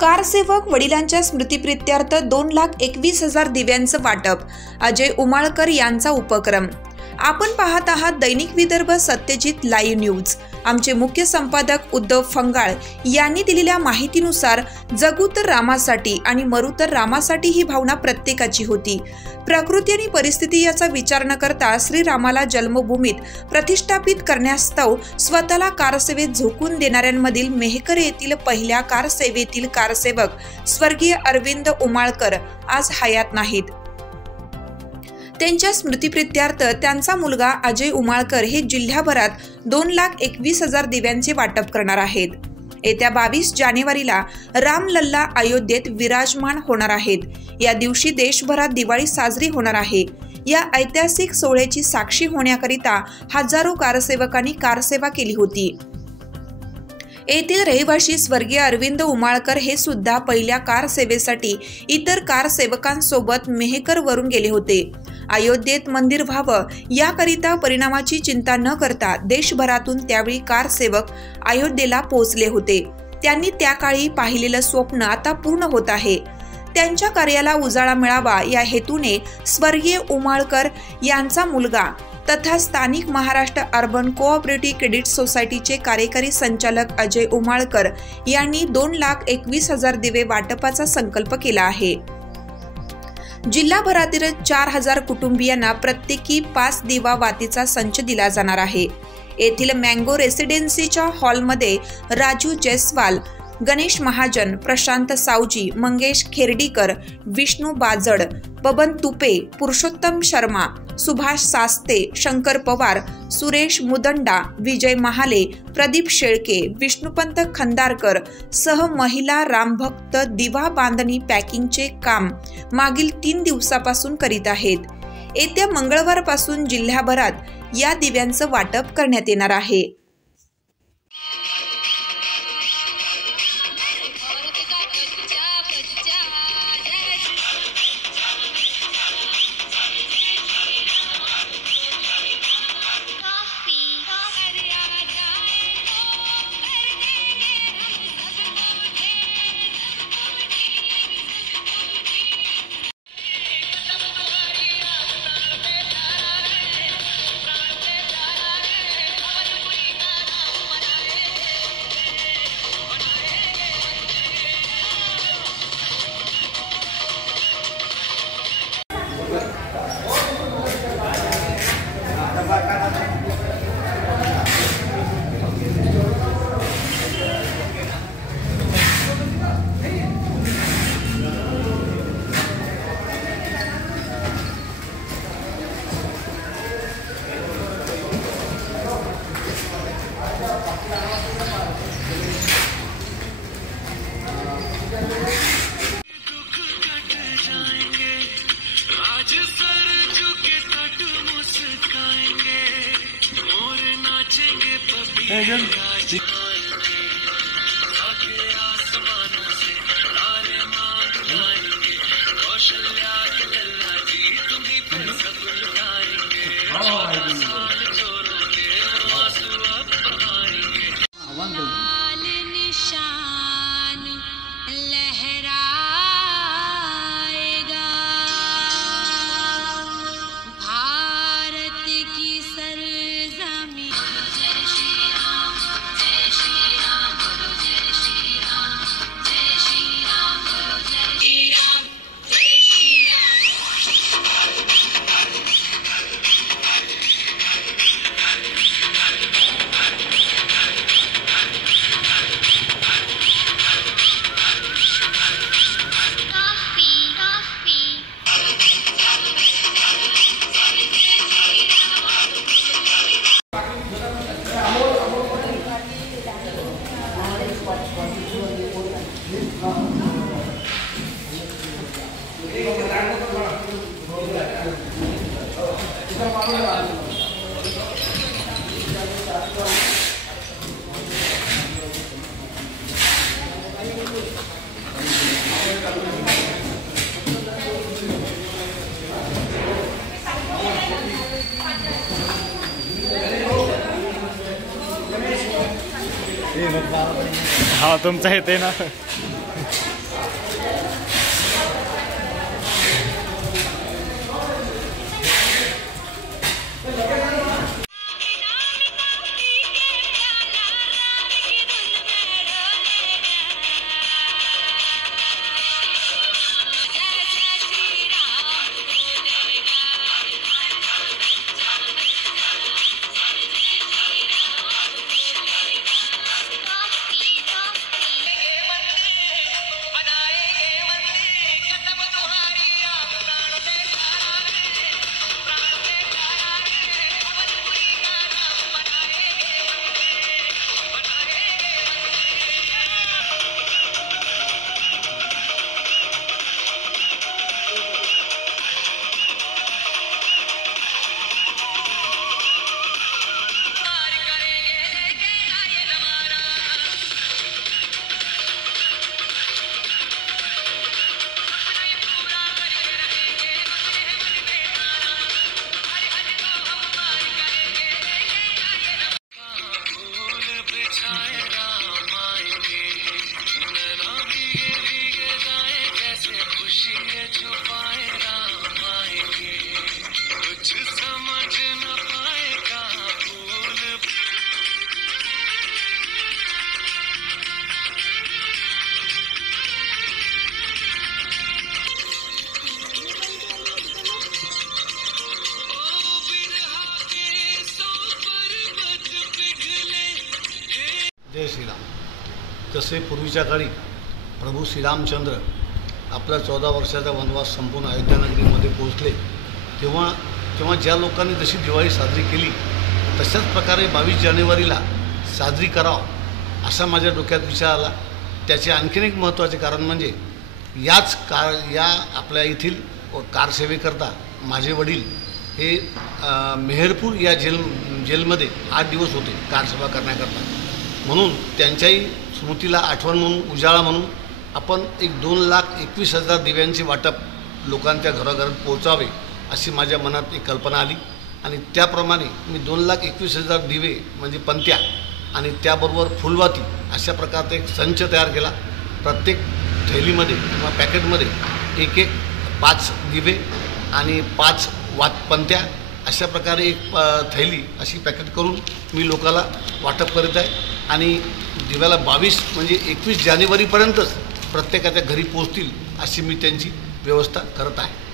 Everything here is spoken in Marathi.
कारसेवक वडिलांच्या स्मृतिप्रित्यर्थ 2,21,000 दिव्यांचं वाटप, अजय उमाळकर यांचा उपक्रम। आपण पाहत आहात दैनिक विदर्भ सत्यजित लाईव्ह न्यूज। आमचे मुख्य संपादक उद्धव फंगाळ यांनी दिलेल्या माहितीनुसार जगू तर रामासाठी आणि मरू तर रामासाठी ही भावना प्रत्येकाची होती। प्रकृती आणि परिस्थिती याचा विचार न करता श्रीरामाला जन्मभूमीत प्रतिष्ठापित करण्यास्तव स्वतःला कारसेवेत झोकून देणाऱ्यांमधील मेहकर येथील पहिल्या कारसेवेतील कारसेवक स्वर्गीय अरविंद उमाळकर आज हयात नाहीत। त्यांच्या स्मृतिप्रित्यर्थ त्यांचा मुलगा अजय उमाळकर हे जिल्ह्याभरात 2,21,000 दिव्यांचे वाटप करणार आहेत। येत्या 22 जानेवारीला रामलल्ला अयोध्येत विराजमान होणार आहेत। या दिवशी देशभरात दिवाळी साजरी होणार आहे। या ऐतिहासिक सोहळ्याची साक्षी होण्याकरिता हजारो कारसेवकांनी कारसेवा केली होती। येथील रहिवासी स्वर्गीय अरविंद उमाळकर हे सुद्धा पहिल्या कारसेवेसाठी इतर कारसेवकांसोबत मेहकर वरून गेले होते। अयोध्येत मंदिर व्हावं याकरिता परिणामाची चिंता न करता देशभरातून त्यावेळी कारसेवक अयोध्येला पोहोचले होते। त्यांनी त्या काळी पाहिलेलं स्वप्न आता पूर्ण होत आहे। त्यांच्या कार्याला उजाळा मिळावा या हेतूने स्वर्गीय उमाळकर यांचा मुलगा तथा स्थानिक महाराष्ट्र अर्बन कोऑपरेटिव्ह क्रेडिट सोसायटीचे कार्यकारी संचालक अजय उमाळकर यांनी 2,21,000 दिवे वाटपाचा संकल्प केला आहे। जिल्हाभरातील 4,000 कुटुंबियांना प्रत्येकी 5 दिवा वातीचा संच दिला जाणार आहे। येथील मँगो रेसिडेन्सीच्या हॉलमध्ये राजू जयस्वाल, गणेश महाजन, प्रशांत सावजी, मंगेश खेर्डीकर, विष्णू बाजड, बबन तुपे, पुरुषोत्तम शर्मा, सुभाष सास्ते, शंकर पवार, सुरेश मुदंडा, विजय महाले, प्रदीप शेळके, विष्णुपंत खंदारकर सह महिला रामभक्त दिवा बांधणी पॅकिंगचे काम मागील 3 दिवसापासून करीत आहेत। येत्या मंगळवारपासून जिल्ह्याभरात या दिव्यांचं वाटप करण्यात येणार आहे। हाँ तुमचा येते ना। जसे पूर्वीच्या काळी प्रभू श्रीरामचंद्र आपला 14 वर्षाचा वनवास संपून अयोध्या नगरीमध्ये पोहोचले तेव्हा ज्या लोकांनी जशी दिवाळी साजरी केली तशाच प्रकारे 22 जानेवारीला साजरी करावं असा माझ्या डोक्यात विचार आला। त्याचे आणखीन एक महत्त्वाचे कारण म्हणजे या आपल्या येथील कारसेवेकरता माझे वडील हे मेहरपूर या जेलमध्ये 8 दिवस होते कारसेवा करण्याकरता, म्हणून त्यांच्याही स्मृतीला आठवण म्हणून उजाळा म्हणून आपण एक 2,21,000 दिव्यांचे वाटप लोकांच्या घराघरात पोहोचावे अशी माझ्या मनात एक कल्पना आली आणि त्याप्रमाणे मी 2,21,000 दिवे म्हणजे पंत्या आणि त्याबरोबर फुलवाती अशा प्रकारचा एक संच तयार केला। प्रत्येक थैलीमध्ये किंवा पॅकेटमध्ये एक 5 दिवे आणि 5 पंत्या अशा प्रकारे एक थैली अशी पॅकेट करून मी लोकाला वाटप करीत आहे आणि दिव्याला 22 म्हणजे 21 जानेवारीपर्यंतच प्रत्येकाच्या घरी पोहोचतील अशी मी त्यांची व्यवस्था करत आहे।